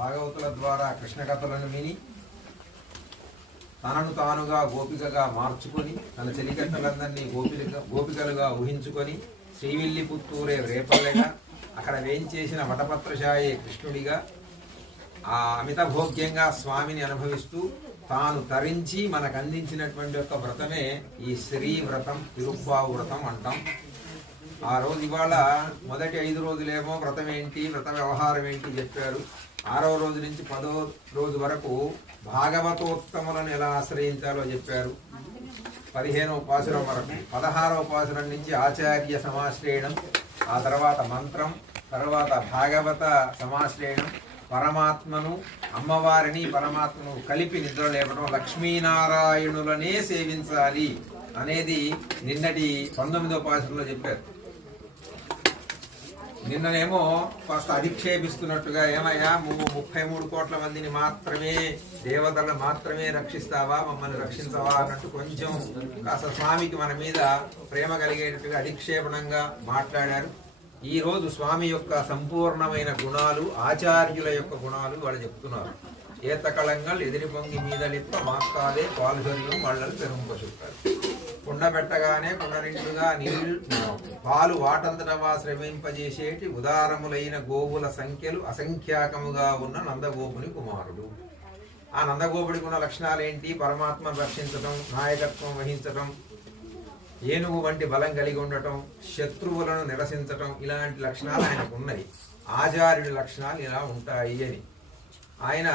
భాగవతుల ద్వారా కృష్ణ కథలను విని తనను తానుగా గోపికగా మార్చుకొని తన చెలికట్టలందరినీ గోపిక గోపికలుగా ఊహించుకొని శ్రీవిల్లి పుత్తూరే రేపల్లెగా అక్కడ వేయించేసిన వటపత్రశాయే కృష్ణుడిగా ఆ అమిత భోగ్యంగా స్వామిని అనుభవిస్తూ తాను తరించి మనకు అందించినటువంటి యొక్క వ్రతమే ఈ శ్రీ వ్రతం తిరుప్పావు వ్రతం అంటాం. ఆ రోజు ఇవాళ మొదటి ఐదు రోజులేమో వ్రతం ఏంటి వ్రత వ్యవహారం ఏంటి చెప్పారు. ఆరవ రోజు నుంచి పదో రోజు వరకు భాగవతోత్తములను ఎలా ఆశ్రయించాలో చెప్పారు. పదిహేనవ ఉపాసనం వరకు. పదహారవ ఉపాసనం నుంచి ఆచార్య సమాశ్రయణం. ఆ తర్వాత మంత్రం తర్వాత భాగవత సమాశ్రయణం. పరమాత్మను అమ్మవారిని పరమాత్మను కలిపి నిద్ర లేపడం లక్ష్మీనారాయణులనే సేవించాలి అనేది నిన్నటి పంతొమ్మిదో ఉపాసనలో చెప్పారు. నిన్ననేమో కాస్త అధిక్షేపిస్తున్నట్టుగా ఏమయ్యా నువ్వు ముప్పై మూడు కోట్ల మందిని మాత్రమే దేవతలను మాత్రమే రక్షిస్తావా? మమ్మల్ని రక్షించవా? అన్నట్టు కొంచెం కాస్త స్వామికి మన మీద ప్రేమ కలిగేటట్టుగా అధిక్షేపణంగా మాట్లాడారు. ఈ రోజు స్వామి యొక్క సంపూర్ణమైన గుణాలు ఆచార్యుల యొక్క గుణాలు వాళ్ళు చెప్తున్నారు. ఏతకళంగా ఎదిరి పొంగి మీద లిప్ప మాత్తాదే పాలుసొరియం వాళ్ళని పెరుంపచుట్టారు కుండ పెట్టగానే కుండ నీళ్ళు పాలు వాటంతటవా శ్రమింపజేసేటి ఉదారములైన గోవుల సంఖ్యలు అసంఖ్యాకముగా ఉన్న నందగోపుని కుమారుడు. ఆ నందగోపుడికి ఉన్న లక్షణాలు ఏంటి పరమాత్మను రక్షించటం నాయకత్వం వహించటం ఏనుగు వంటి బలం కలిగి ఉండటం శత్రువులను నిరసించటం ఇలాంటి లక్షణాలు ఆయనకు ఉన్నాయి ఆచార్యుడి లక్షణాలు ఇలా ఉంటాయి అని. ఆయన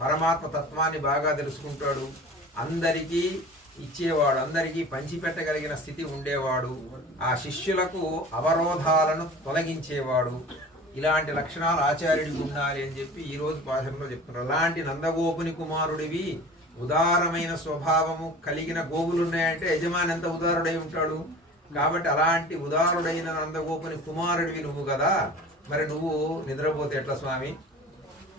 పరమాత్మ తత్వాన్ని బాగా తెలుసుకుంటాడు. అందరికీ ఇచ్చేవాడు అందరికీ పంచిపెట్టగలిగిన స్థితి ఉండేవాడు. ఆ శిష్యులకు అవరోధాలను తొలగించేవాడు. ఇలాంటి లక్షణాలు ఆచార్యుడికి ఉండాలి అని చెప్పి ఈరోజు పాఠంలో చెప్తున్నారు. అలాంటి నందగోపుని కుమారుడివి ఉదారమైన స్వభావము కలిగిన గోవులు ఉన్నాయంటే యజమాని ఎంత ఉదారుడై ఉంటాడు? కాబట్టి అలాంటి ఉదారుడైన నందగోపుని కుమారుడివి నువ్వు కదా. మరి నువ్వు నిద్రపోతే ఎట్లా స్వామి?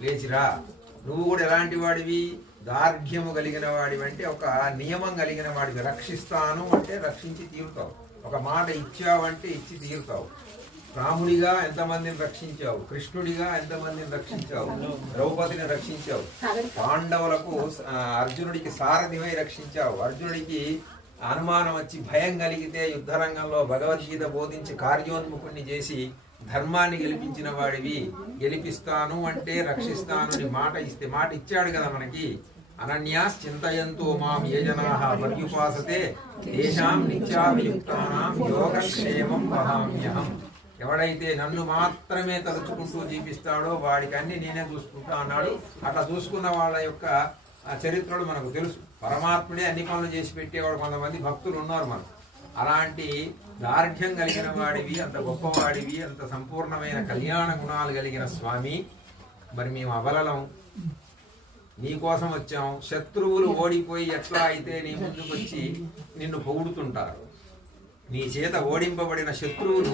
లేచిరా. నువ్వు కూడా ఎలాంటి వాడివి? దార్ఘ్యము కలిగిన వాడి అంటే ఒక నియమం కలిగిన వాడివి. రక్షిస్తాను అంటే రక్షించి తీరుతావు. ఒక మాట ఇచ్చావంటే ఇచ్చి తీరుతావు. రాముడిగా ఎంతమందిని రక్షించావు? కృష్ణుడిగా ఎంతమందిని రక్షించావు? ద్రౌపదిని రక్షించావు? పాండవులకు అర్జునుడికి సారథివై రక్షించావు. అర్జునుడికి అనుమానం వచ్చి భయం కలిగితే యుద్ధరంగంలో భగవద్గీత బోధించి కార్యోన్ముఖుణ్ణి చేసి ధర్మాన్ని గెలిపించిన వాడివి. గెలిపిస్తాను అంటే రక్షిస్తాను అని మాట ఇస్తే మాట ఇచ్చాడు కదా మనకి. అనన్యాస్ చింతయంతో మాం ఏ జనా పర్యుపాసతే తేషాం నిత్యాభియుక్తానాం యోగక్షేమం వహామ్యహం. ఎవడైతే నన్ను మాత్రమే తలుచుకుంటూ జీవిస్తాడో వాడికి అన్ని నేనే చూసుకుంటా అన్నాడు. అట్లా చూసుకున్న వాళ్ళ యొక్క చరిత్రలు మనకు తెలుసు. పరమాత్ముడే అన్ని పనులు చేసి పెట్టేవాడు. కొంతమంది భక్తులు ఉన్నారు మనకు. అలాంటి దార్ఢ్యం కలిగిన వాడివి అంత గొప్పవాడివి అంత సంపూర్ణమైన కళ్యాణ గుణాలు కలిగిన స్వామి. మరి మేము అబలలం నీ కోసం వచ్చాం. శత్రువులు ఓడిపోయి ఎట్లా అయితే నీ ముందుకు వచ్చి నిన్ను పొగుడుతుంటారు. నీ చేత ఓడింపబడిన శత్రువులు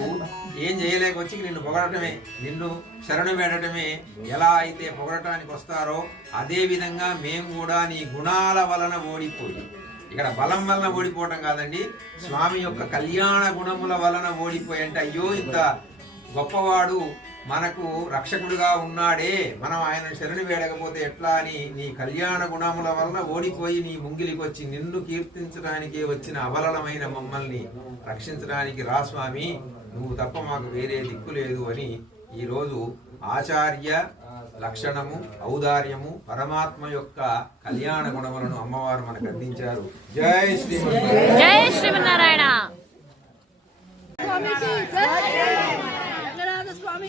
ఏం చేయలేక వచ్చి నిన్ను పొగడటమే నిన్ను శరణు వేడటమే ఎలా అయితే పొగడటానికి వస్తారో అదే విధంగా మేము కూడా నీ గుణాల వలన ఓడిపోయి ఇక్కడ బలం వలన ఓడిపోవటం కాదండి స్వామి యొక్క కళ్యాణ గుణముల వలన ఓడిపోయి అంటే అయ్యో ఇంత గొప్పవాడు మనకు రక్షకుడుగా ఉన్నాడే. మనం ఆయన శరణి వేడకపోతే ఎట్లా? అని నీ కళ్యాణ గుణముల వలన ఓడిపోయి నీ ముంగిలికి వచ్చి నిన్ను కీర్తించడానికి వచ్చిన అబలమైన మమ్మల్ని రక్షించడానికి రా స్వామి. నువ్వు తప్ప మాకు వేరే దిక్కు లేదు అని ఈరోజు ఆచార్య లక్షణము ఔదార్యము పరమాత్మ యొక్క కళ్యాణ గుణములను అమ్మవారు మనకు అందించారు. జై శ్రీమన్ జై శ్రీమన్నారాయణ.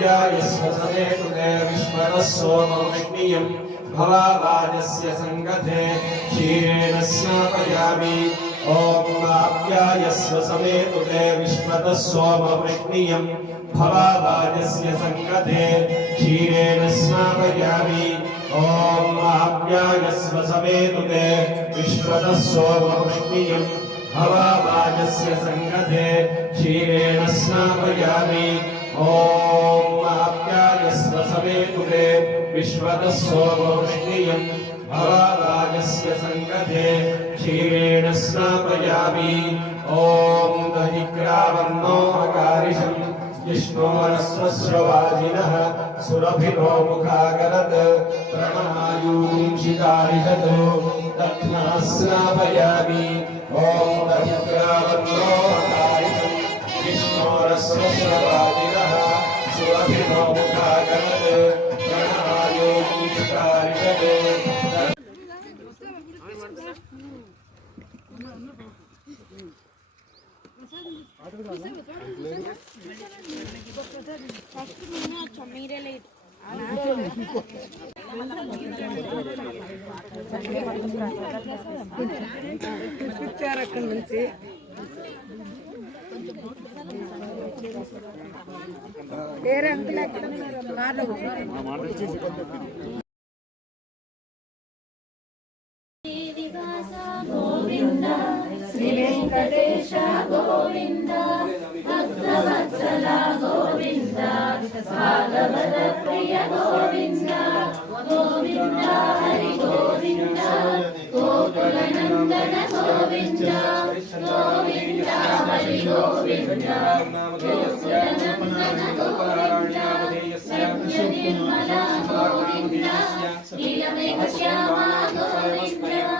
ध्यायस्वसने कृते विश्वरः सोमविज्ञियम् भवावाजस्य सङ्गते क्षीरेण स्नापयामि ॐ वाप्यायस्वसमे कृते विश्वतः सोमविज्ञियम् भवावाजस्य सङ्गते क्षीरेण स्नापयामि ॐ वाप्यायस्वसमे कृते विश्वतः सोमविज्ञियम् भवावाजस्य सङ्गते क्षीरेण स्नापयामि ॐ सङ्गते विश्वतः सोमोष्णीयम् भवाराजस्य सङ्गते क्षीरेण स्नापयामि। ॐ दधिक्रावन्नोहकारिषम् विष्णोरस्वस्रवाजिनः सुरभिरो मुखागरत् प्रणमायूंषिकारिषतो दक्षिणः स्नापया। ఫస్ట్ తీసుకొచ్చారు అక్కడి నుంచి. వేరే అంకులు ఎక్కడ గోవింద శ్రీ వెంకటేశ గోవింద భక్తవత్సల గోవింద భాగవత ప్రియ గోవింద గోవింద హరి గోవింద గోకులనందన గోవింద గోవింద హరి గోవింద గోకులనందన గోవింద సత్య నిర్మల గోవింద నీలమేఘ శ్యామ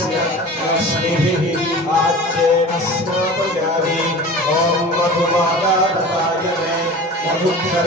रश्मिभिः आच्येन स्नापयामि ॐ मधुमाला रताय मे मधुक्षर